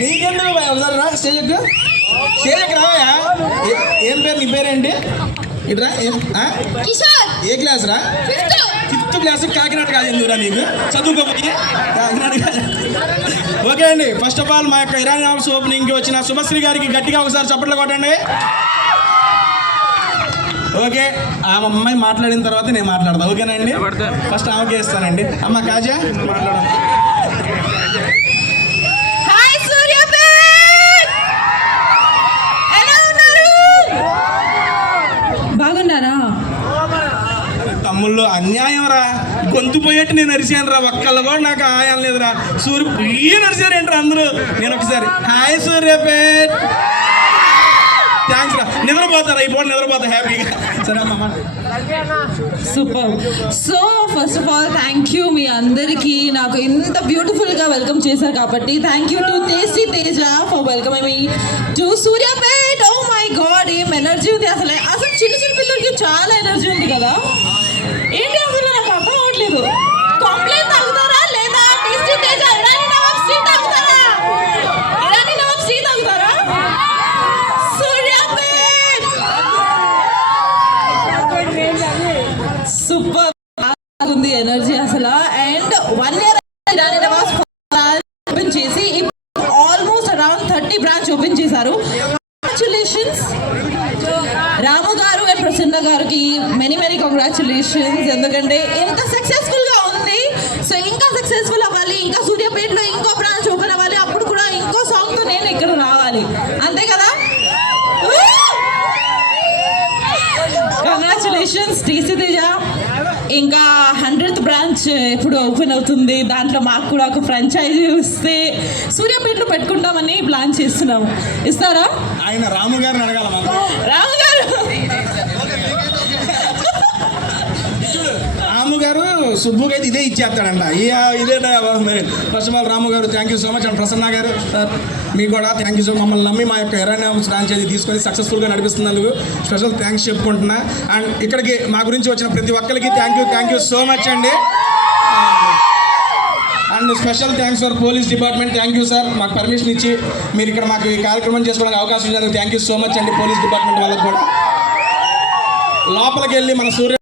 నీకెందుకు భయ? ఒకసారి రా స్టేజ్ ఎక్కు స్టేజ్ ఎక్కడ రావయ్యా? ఏ- పేరు? నీ పేరేంటి? ఇట్రా ఏం ఆ? కిషోర్. ఏ క్లాస్ రా? ఫిఫ్త్. క్లాస్ కాకినాడ కాదు ఎందుకురా నీకు. చదువుకోకపోతే కాకినాడ కాదు ఓకే అండి ఫస్ట్ ఆఫ్ ఆల్ మా యొక్క ఇరానీ హౌస్ ఓపెనింగ్కి వచ్చిన శుభశ్రీ గారికి గట్టిగా ఒకసారి చప్పట్లు కొట్టండి. ఓకే ఆ అమ్మాయి మాట్లాడిన తర్వాత నేను మాట్లాడతా. ఓకేనండి ఫస్ట్ ఆమెకి ఇస్తానండి. అమ్మ కాజా మాట్లాడదాం హాయ్ సూర్యాపేట్ ఎలా ఉన్నారు బాగున్నారా తమ్ముళ్ళు అన్యాయం రా. గొంతు పోయేట్టు నేను అరిశాను రా. ఒక్కళ్ళు కూడా నాకు ఆయం లేదురా. సూర్య ఈయన అరిశారేంట్రా అందరూ? నేను ఒకసారి హాయ్ సూర్యపేట్. థ్యాంక్స్ రా. నిద్రపోతారా? ఈ పూట నిద్రపోతా హ్యాపీగా. సరే అమ్మా super. So first of all thank you మీ అందరికీ. నాకు ఇంత బ్యూటిఫుల్గా వెల్కమ్ చేశారు కాబట్టి thank you to Teji Teja for welcome me to Suryapet. Oh my god ఏం ఎనర్జీ ఉంది. అసలు అసలు చిన్న చిన్న పిల్లలకి చాలా ఎనర్జీ ఉంది కదా. ఉంది ఎనర్జీ అసలు. అండ్ వన్ ఇయర్ ఓపెన్ చేసి almost around thirty branch open చేశారు. కంగ్రాచులేషన్స్ రాము గారు అండ్ ప్రసన్న గారికి మెనీ మెనీ కంగ్రాచులేషన్స్ ఎందుకంటే ఎంత సక్సెస్ఫుల్గా ఉంది. సో ఇంకా సక్సెస్ఫుల్ అవ్వాలి ఇంకా సూర్యాపేటలో ఇంకో బ్రాంచ్ ఓపెన్ అవ్వాలి. అప్పుడు కూడా ఇంకో సాంగ్తో నేను ఇక్కడ రావాలి. అంతే కదా? కంగ్రాచులేషన్స్ టీసీ తేజ ఇంకా హండ్రెడ్ బ్రాంచ్ ఎప్పుడు ఓపెన్ అవుతుంది? దాంట్లో మాకు కూడా ఒక ఫ్రాంచైజీ వస్తే సూర్యాపేటలో పెట్టుకుంటామని ప్లాన్ చేస్తున్నాం ఇస్తారా? ఆయన రాము గారిని అడగాల మనం రాము గారు రాము గారు సుబ్బుకి అయితే ఇదే ఇచ్చేస్తాడంట. ఇదే మరి first of all Ramu garu thank you so much and Prasanna garu sir మీకు కూడా థ్యాంక్ యూ సో మమ్మల్ని నమ్మి మా యొక్క ఎరానీ హౌస్ అది తీసుకొని సక్సెస్ఫుల్గా నడిపిస్తున్నందుకు స్పెషల్ థ్యాంక్స్ చెప్పుకుంటున్నా. అండ్ ఇక్కడికి మా గురించి వచ్చిన ప్రతి ఒక్కరికి thank you thank you so much అండి. And special thanks for police department thank you sir మాకు పర్మిషన్ ఇచ్చి మీరు ఇక్కడ మాకు ఈ కార్యక్రమం చేసుకోవడానికి అవకాశం ఇచ్చినందుకు థ్యాంక్ యూ సో మచ్ అండి పోలీస్ డిపార్ట్మెంట్ వాళ్ళకి కూడా. లోపలికి వెళ్ళి మన సూర్య